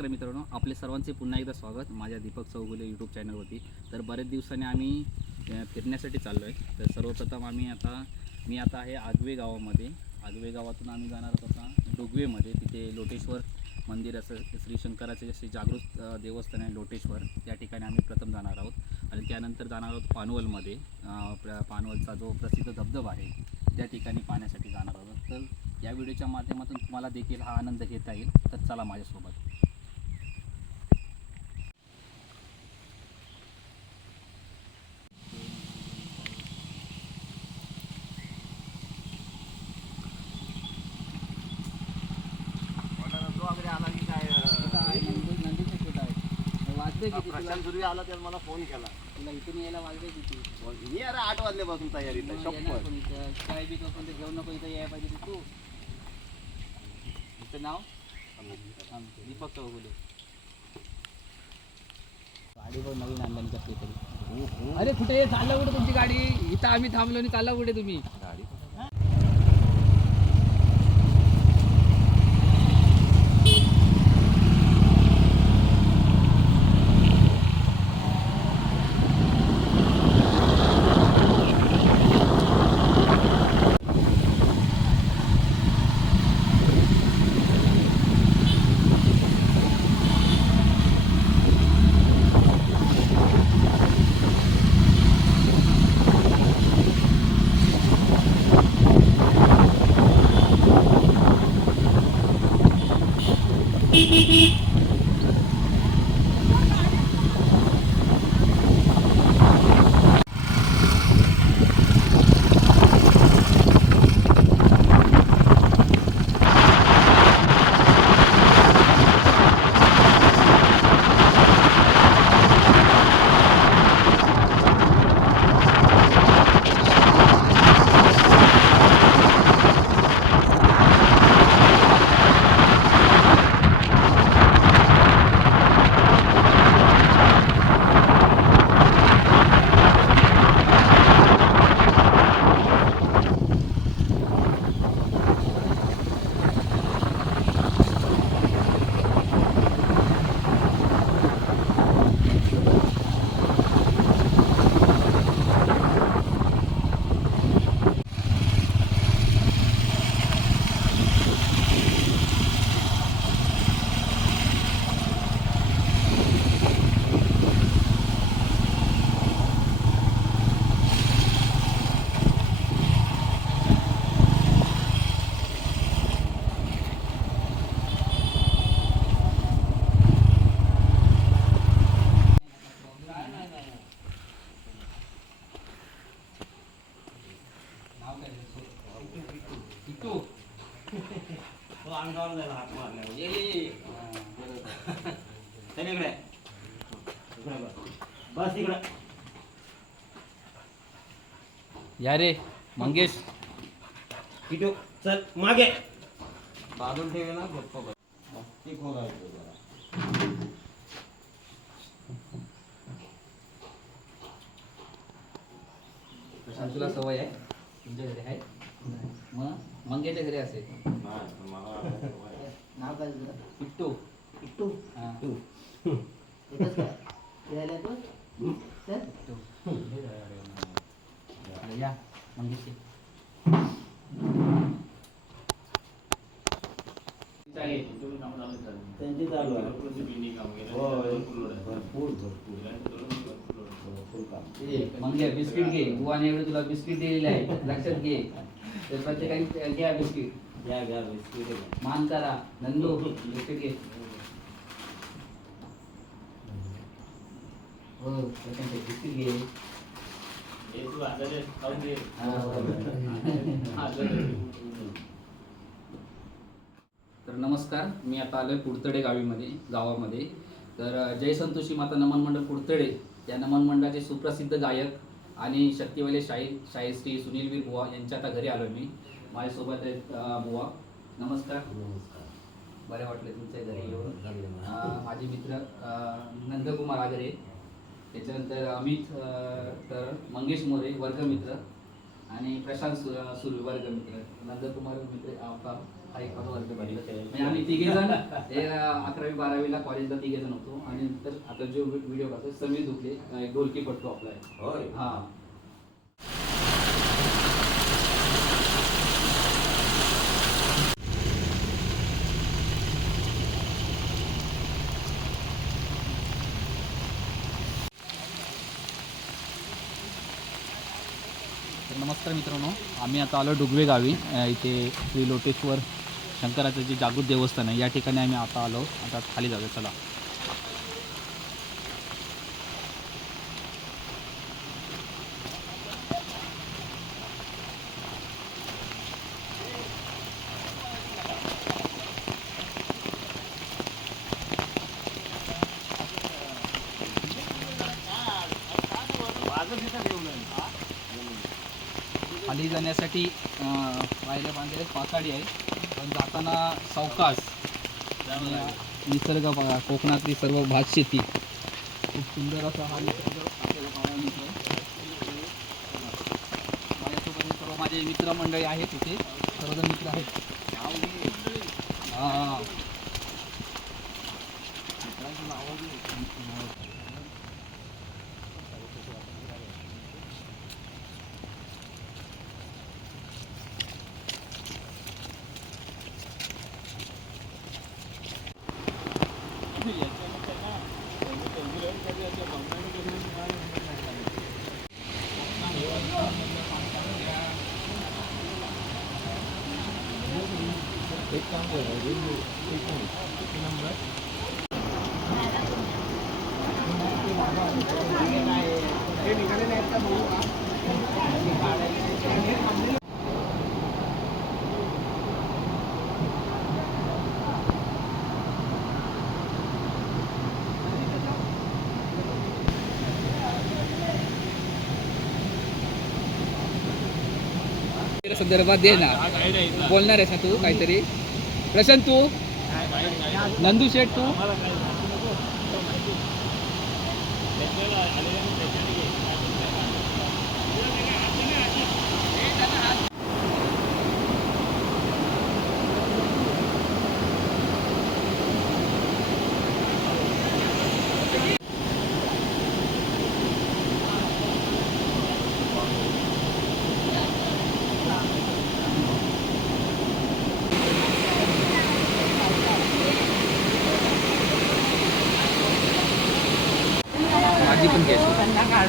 नमस्कार मित्रांनो आपले सर्वांचे पुन्हा एकदा स्वागत माझ्या दीपक चौगुले यूट्यूब चॅनलवरती तर बरेच दिवसांनी आम्ही फिरण्यासाठी चाललो आहे तर सर्वप्रथम आम्ही आता मी आता आहे आगवे गावामध्ये. आगवे गावातून आम्ही जाणार आहोत आता डोगवेमध्ये. तिथे लोटेश्वर मंदिर असं श्री शंकराचे जसे जागृत देवस्थान आहे लोटेश्वर. त्या ठिकाणी आम्ही प्रथम जाणार आहोत. आणि त्यानंतर जाणार आहोत पानवलमध्ये. प्र- पानवलचा जो प्रसिद्ध धबधबा आहे त्या ठिकाणी पाहण्यासाठी जाणार आहोत. तर या व्हिडिओच्या माध्यमातून तुम्हाला देखील हा आनंद घेता येईल. तर चला माझ्यासोबत तो वगैरे आला की काय अं, प्रशांत सुरवी आला मला फोन केला. तुला इथून यायला किती? मी अरे आठ वाजल्यापासून तयारीत आहे काय बी पण ते घेऊ नको इथं यायला पाहिजे तू. तुझं नाव? दीपक चौगुले गाडी बघ नवीन आणल्याने कसली तरी अरे कुठे? चाललं कुठे तुमची गाडी? इथं आम्ही थांबलो आणि चालला कुठे तुम्ही? beep. हात मारल्यावर ये ये ये. चल इकडे. इकडे बस. बस इकडे. या रे मंगेश. किटू चल मागे. बाजून ठेवे ना गप्प बस. ती खोलायचं जरा. आणि तुला सवय आहे. तुमच्या घरी आहे? मग? मंगेच्या घरी असेल. नाव काय तुझं? हा. फिरायला येतो. या त्यांची चालू आहे. भरपूर भरपूर भरपूर काम मंगे बिस्किट घे. बुवाने एवढे तुला बिस्किट दिलेले आहे. लक्षात घे. तर प्रत्येकाने घ्या बिस्किट. घ्या घ्या बिस्किट घ्या. मान करा. नंदू बिस्किट घे हो बिस्किट घे. हा, तर नमस्कार मी आता आलोय पुडतडे गावीमध्ये गावामध्ये. तर अ, जय संतोषी माता नमन मंडळ पुडतडे या नमन मंडळाचे सुप्रसिद्ध गायक आणि शक्तिवाले शाहीर श्री सुनीलवीर बुवा यांच्या आता घरी आलोय मी. माझ्यासोबत आहेत बुवा. नमस्कार. बरे वाटले तुमच्या घरी येऊन. अ, माझे मित्र नंदकुमार आगरे. त्याच्यानंतर अमित तर मंगेश मोरे वर्गमित्र आणि प्रशांत सु सुर्वे वर्गमित्र नंदकुमार मित्र आपला म्हणजे आम्ही तिघे जण हे अकरावी बारावीला कॉलेजला तिघे जण होतो. आणि नंतर आता जो व्हिडिओ करतो समीर एक ढोलकी पडतो आपला. होय. हा. नमस्कार मित्रांनो आम्ही आता आलो डुगवे गावी इथे श्री लोटेश्वर शंकराचं जे जागृत देवस्थान आहे या ठिकाणी आम्ही आता आलो. आता खाली जाऊया चला. खाली जाण्यासाठी पायऱ्या बांधलेल्या आहेत, आहे. सावकाश. निसर्ग बघा कोकणातली सर्व भात शेती खूप सुंदर असा हा निसर्ग माझ्यासोबत सर्व माझे मित्रमंडळी आहेत इथे. सर्वजण मित्र आहेत. हां. संदर्भात दे ना बोलणार आहेस ना तू काहीतरी प्रशांत तू? नंदू शेठ तू?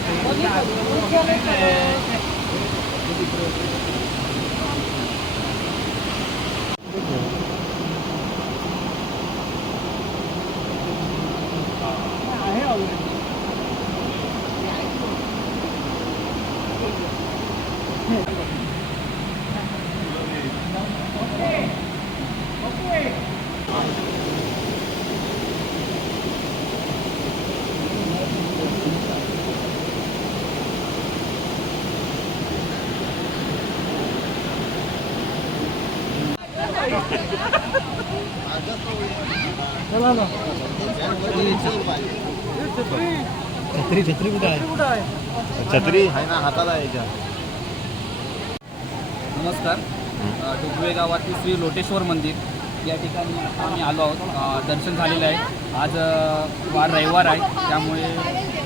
Obrigado. छत्री छत्री कुठं आहे? छत्री आहे? ना हाताला याच्या. नमस्कार. अ, गावातील श्री लोटेश्वर मंदिर. या ठिकाणी आता आम्ही आलो आहोत. अ, दर्शन झालेलं आहे. आज अ, वार रविवार आहे. त्यामुळे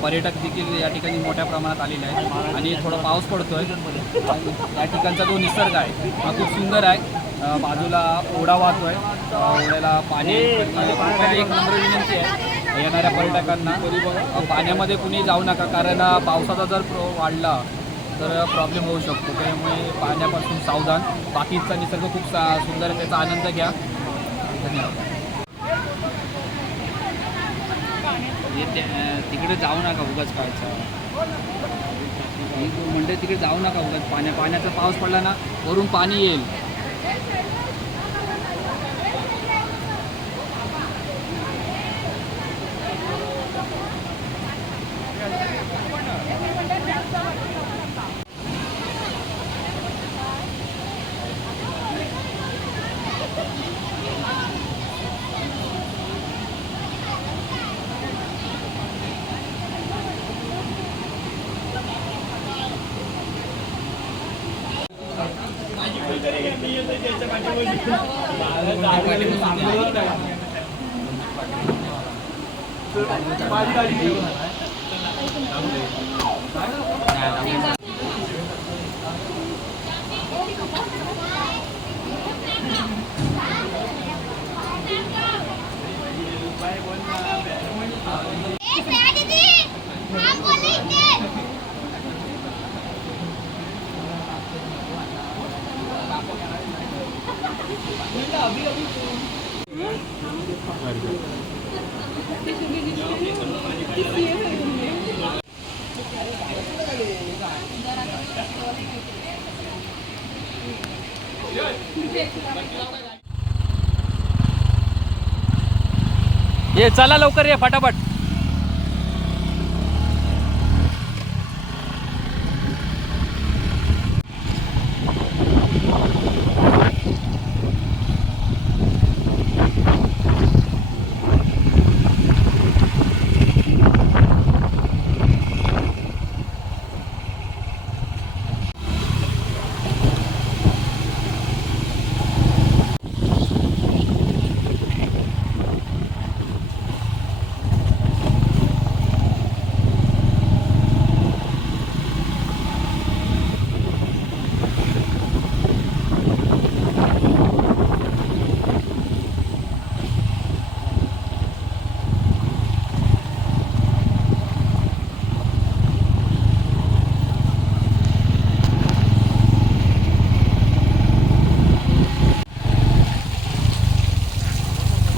पर्यटक देखील या ठिकाणी मोठ्या प्रमाणात आलेले आहेत. आणि थोडा पाऊस पडतोय. आणि या ठिकाणचा जो निसर्ग आहे हा खूप सुंदर आहे. अ, बाजूला ओढा वाहतोय. अ, ओढ्याला पाणी एक नम्र विनंती आहे. येणाऱ्या पर्यटकांना पाण्यामध्ये कुणी जाऊ नका कारण पावसाचा जर प्रो वाढला तर प्रॉब्लेम होऊ शकतो. त्यामुळे पाण्यापासून सावधान. बाकीचा निसर्ग खूप सा सुंदर आहे त्याचा आनंद घ्या. धन्यवाद. तिकडे जाऊ नका उगाच कायचा म्हणजे तिकडे जाऊ नका उगाच. पाण्या पाण्याचा पाऊस पडला ना वरून पाणी येईल. ये चला लवकर ये फटाफट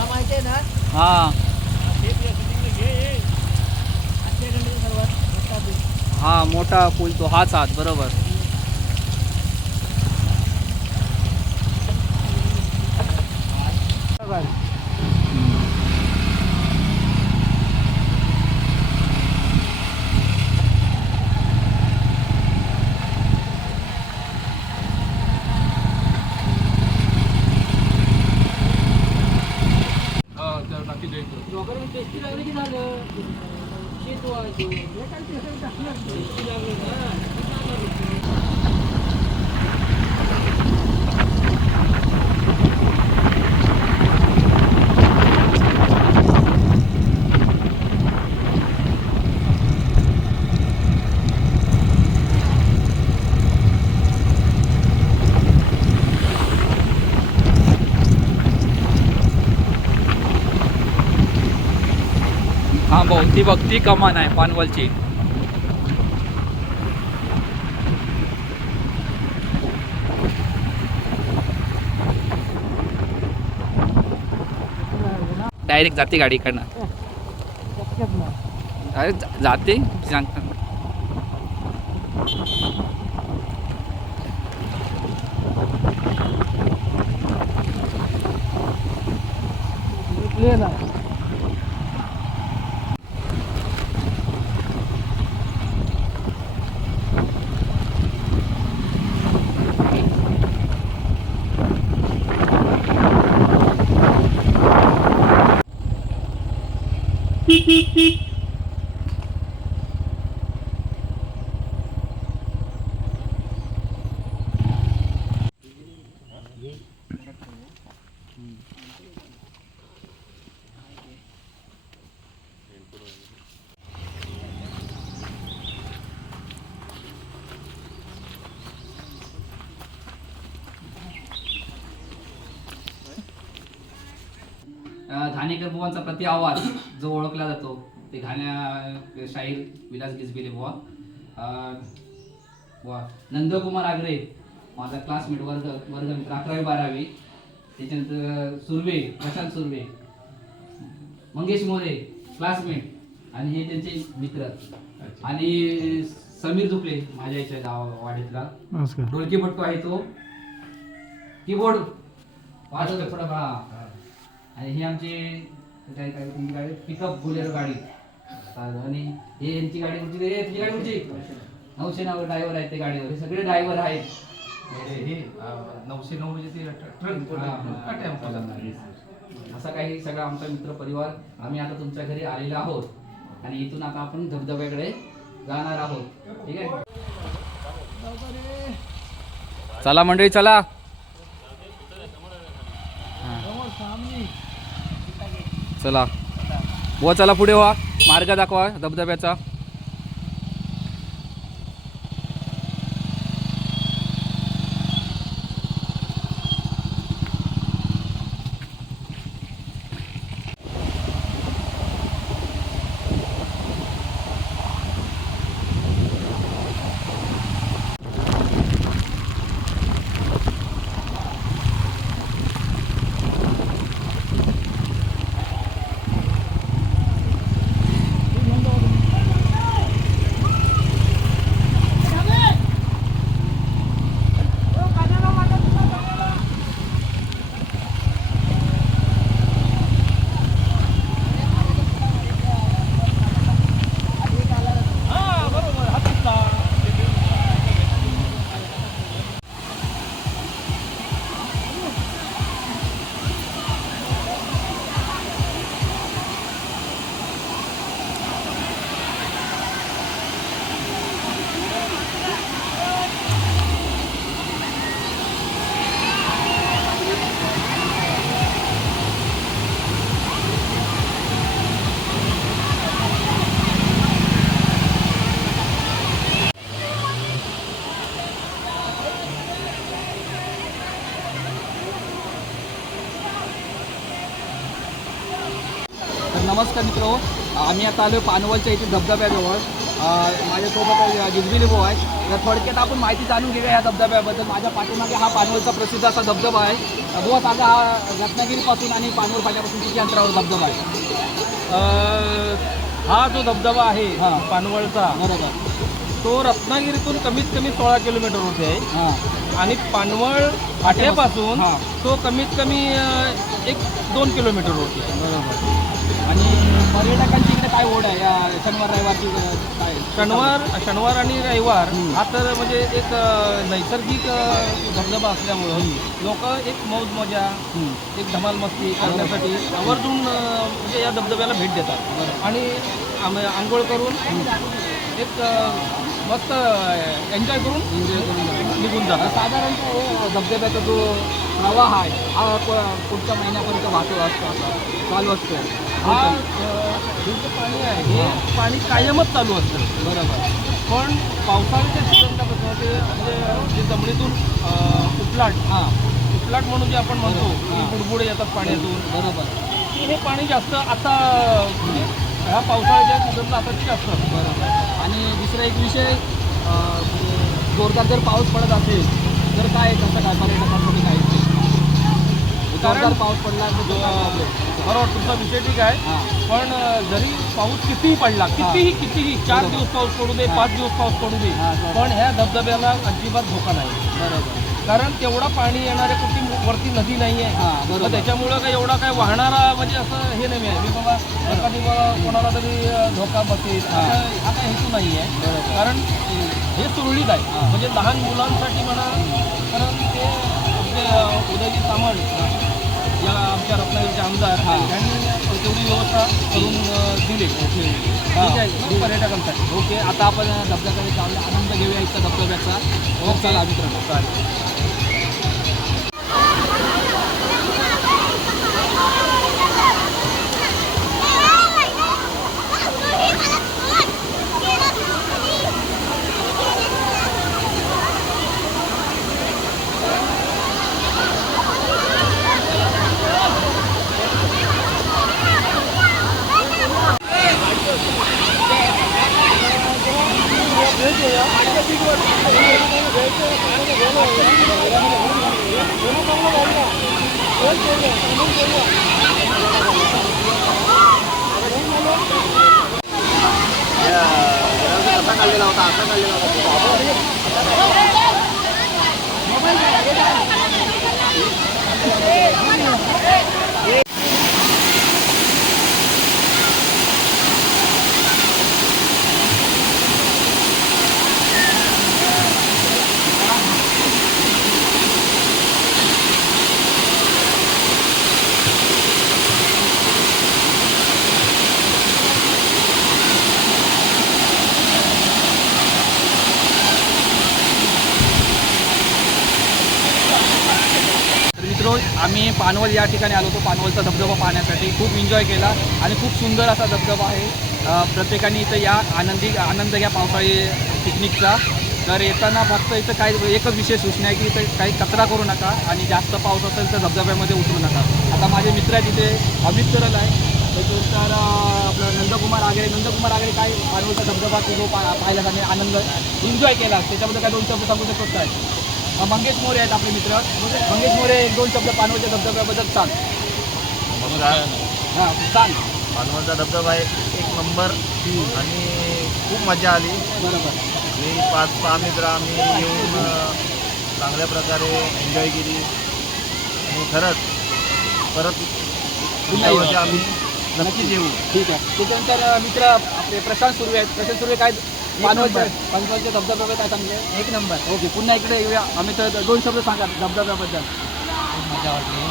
माहिती आहे ना हा हा होईल तो हाच हात बरोबर. हा ती बघ ती कमान आहे पानवलची. डायरेक्ट जाते गाडी इकडनं अरे जा- जाते सांगता beep beep घाणेकर बुवांचा प्रति आवाज जो ओळखला जातो ते घाण्या शाहीर विलास गिजबिले बुवा. अं, बुवा नंदकुमार आगरे माझा क्लासमेट वर्ग वर्गमित्र अकरावी बारावी. त्याच्यानंतर सुर्वे प्रशांत सुर्वे. मंगेश मोरे क्लासमेट आणि हे त्यांचे मित्र. आणि समीर दुकले माझ्या इथे गाव वाडीतला. ढोलकीपट्टू आहे तो. कीबोर्ड. वाजवतो थोडा हा. आणि हे आमचे काय काय तुमची गाडी? पिकअप बोलेरो गाडी. आणि हे यांची गाडी तुमची हे तुझी गाडी तुमची नऊशे नऊ ड्रायव्हर आहेत ते गाडीवर. हे सगळे ड्रायव्हर आहेत. नऊशे नऊ म्हणजे ते ट्रक असा काही सगळा आमचा मित्र परिवार आम्ही आता तुमच्या घरी आलेलो आहोत. आणि इथून आता आपण धबधब्याकडे जाणार आहोत. ठीक आहे? चला मंडळी चला. चला. बुवा चला पुढे व्हा. मार्ग दाखवा धबधब्याचा. आम्ही आता आलो पानवलच्या इथे धबधब्याजवळ. माझ्यासोबत जिजबिली भाऊ आहे. तर थोडक्यात आपण माहिती जाणून घेऊया या धबधब्याबद्दल. माझ्या पाठीमागे हा पानवलचा प्रसिद्ध असा धबधबा आहे. बुवा सांगा हा रत्नागिरीपासून आणि पानवल फाट्यापासून किती अंतरावर धबधबा आहे? हा जो धबधबा आहे हा. पानवळचा बरोबर. तो रत्नागिरीतून कमीत कमी सोळा किलोमीटरवरती आहे. हां. आणि पानवळ फाट्यापासून हा. तो कमीत कमी एक दोन किलोमीटरवरती आहे. बरोबर. आणि पर्यटकांची इकडे काय ओढ आहे? या शनिवार रविवारची काय? शनिवार शनिवार आणि रविवार. हा तर म्हणजे एक नैसर्गिक धबधबा असल्यामुळं लोक एक मौज मजा. एक धमाल मस्ती करण्यासाठी आवर्जून म्हणजे या धबधब्याला भेट देतात. आणि आंघोळ करून एक मस्त एन्जॉय करून एन्जॉय करून. निघून जातात. साधारणतः हे धबधब्याचा जो प्रवाह आहे हा पुढच्या महिन्यापर्यंत वाहतो असतो असा चालू असतो. हा हे जे पाणी आहे. हे पाणी कायमच चालू असतं. बरोबर. पण पावसाळ्याच्या सीझनला कसं ते म्हणजे जे जमिनीतून अ, उफलाट हां उफलाट म्हणून जे आपण म्हणतो. की बुडबुडे येतात पाण्यातून. बरोबर. की हे पाणी जास्त आता म्हणजे ह्या पावसाळ्याच्या सीझनला आता ते जास्त असतं. बरोबर. आणि दुसरा एक विषय म्हणजे जोरदार जर पाऊस पडत असेल तर काय कसं काय पर्यटकांसाठी काय? कारण- पाऊस पडला तर? बरोबर तुमचा विषय ठीक आहे पण जरी पाऊस कितीही पडला कितीही कितीही चार. दिवस पाऊस पडू दे. पाच दिवस पाऊस पडू दे. पण ह्या धबधब्याला अजिबात धोका नाही बरोबर कारण तेवढा पाणी येणाऱ्या कुठली वरती नदी नाही आहे बरोबर त्याच्यामुळं काय एवढा काय वाहणारा म्हणजे असं हे नाही आहे मी बाबा एखादी बाबा कोणाला तरी धोका बसेल हा. असं हा काही हेतू नाही आहे. कारण हे सुरळीत आहे. म्हणजे लहान मुलांसाठी म्हणा कारण ते उदयजी सामंत या आमच्या रत्नागिरीचे आमदार हा. यांनी तेवढी व्यवस्था करून दिली. ठीक आहे. मग पर्यटकांसाठी. ओके आता आपण धबधब्याकडे जाऊया आनंद घेऊया इथं धबधब्याचा. ओके. चला मित्रांनो चालेल तर मित्र आम्ही पानवल या ठिकाणी आलो होतो. पानवलचा धबधबा पाहण्यासाठी. खूप एन्जॉय केला आणि खूप सुंदर असा धबधबा आहे. प्रत्येकाने इथं या आनंदी आनंद घ्या पावसाळी पिकनिकचा. तर येताना फक्त इथं काही एकच विशेष सूचना आहे की इथं काही कचरा करू नका आणि जास्त पाऊस असेल तर धबधब्यामध्ये उतरू नका. आता माझे मित्र आहेत तिथे अमित करल आहे. त्याच्यानंतर आपलं नंदकुमार आगरे. नंदकुमार आगरे काय पानवलचा धबधबा तो पा पाहिला आणि आनंद एन्जॉय केला. त्याच्याबद्दल काय दोन शब्द सांगू शकत काय मंगेश मोरे आहेत आपले मित्र. मंगेश मोरे एक दोन शब्द पानवलच्या धबधब्याबद्दल सांग. हां सांग. पानवलचा धबधबा एक एक नंबर. आणि खूप मजा आली. बरोबर. मी पाच सहा मित्र आम्ही येऊन चांगल्या प्रकारे एन्जॉय केली. आणि खरंच परत पुढच्या वर्षी आम्ही नक्कीच येऊ. ठीक आहे. त्याच्यानंतर मित्र आपले प्रशांत सुर्वे आहेत. प्रशांत सुर्वे काय पानवलच्या धबधब्याबद्दल काय सांगले एक नंबर. ओके पुन्हा इकडे येऊया. आम्ही तर दोन शब्द सांगा धबधब्याबद्दल. मजा वाटली.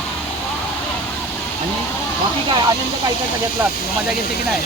आणि बाकी काय? आनंद काय काय घेतला मजा घेतली की नाही?